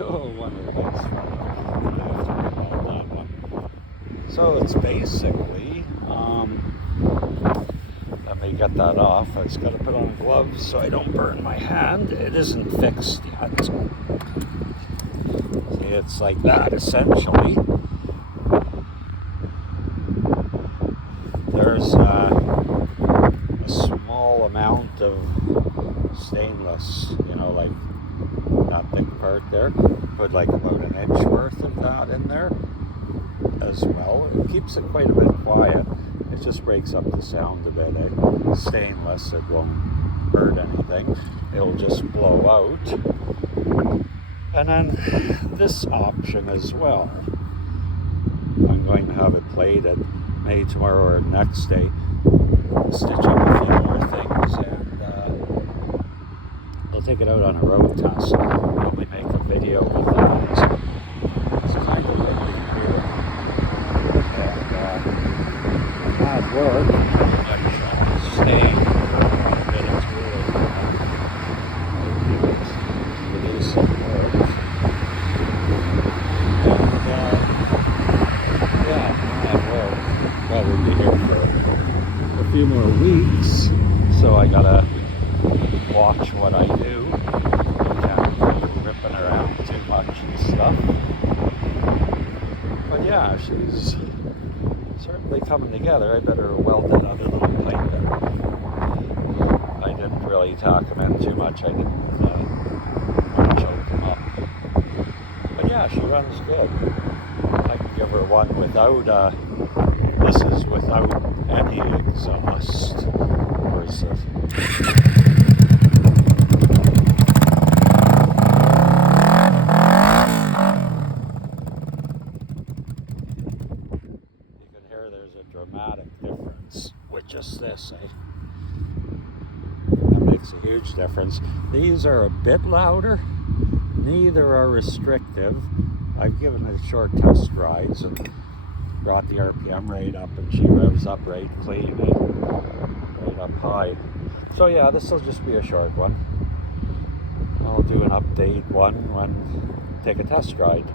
Oh, one of the lights fell off. I have to worry about that one. So it's basically, let me get that off. I just got to put on gloves so I don't burn my hand. It isn't fixed yet. See, it's like that essentially. There's a small amount of stainless, like that big part there. Put like about an inch worth of that in there as well. It keeps it quite a bit quiet. It just breaks up the sound a bit. Stainless, it won't hurt anything. It'll just blow out. And then this option as well. I'm going to have it plated maybe tomorrow or next day. Stitch up a few more things and I'll take it out on a road test. Probably make a video with that. It's kind of windy here. And I'm at work. I'm staying for a bit. It's really to do some work. And yeah, I'm at work. Probably be here for a few more weeks. So I gotta watch what I do. Can't be ripping around too much and stuff. But yeah, she's certainly coming together. I better weld another little pipe in. I didn't really tack them in too much. I didn't choke them up. But yeah, she runs good. I can give her one without, this is without any exhaust. Where's it? There's a dramatic difference with just this, That makes a huge difference. These are a bit louder. Neither are restrictive. I've given it short test rides and brought the RPM rate up, and she revs up right clean, right up high. So yeah, this will just be a short one. I'll do an update one when take a test ride.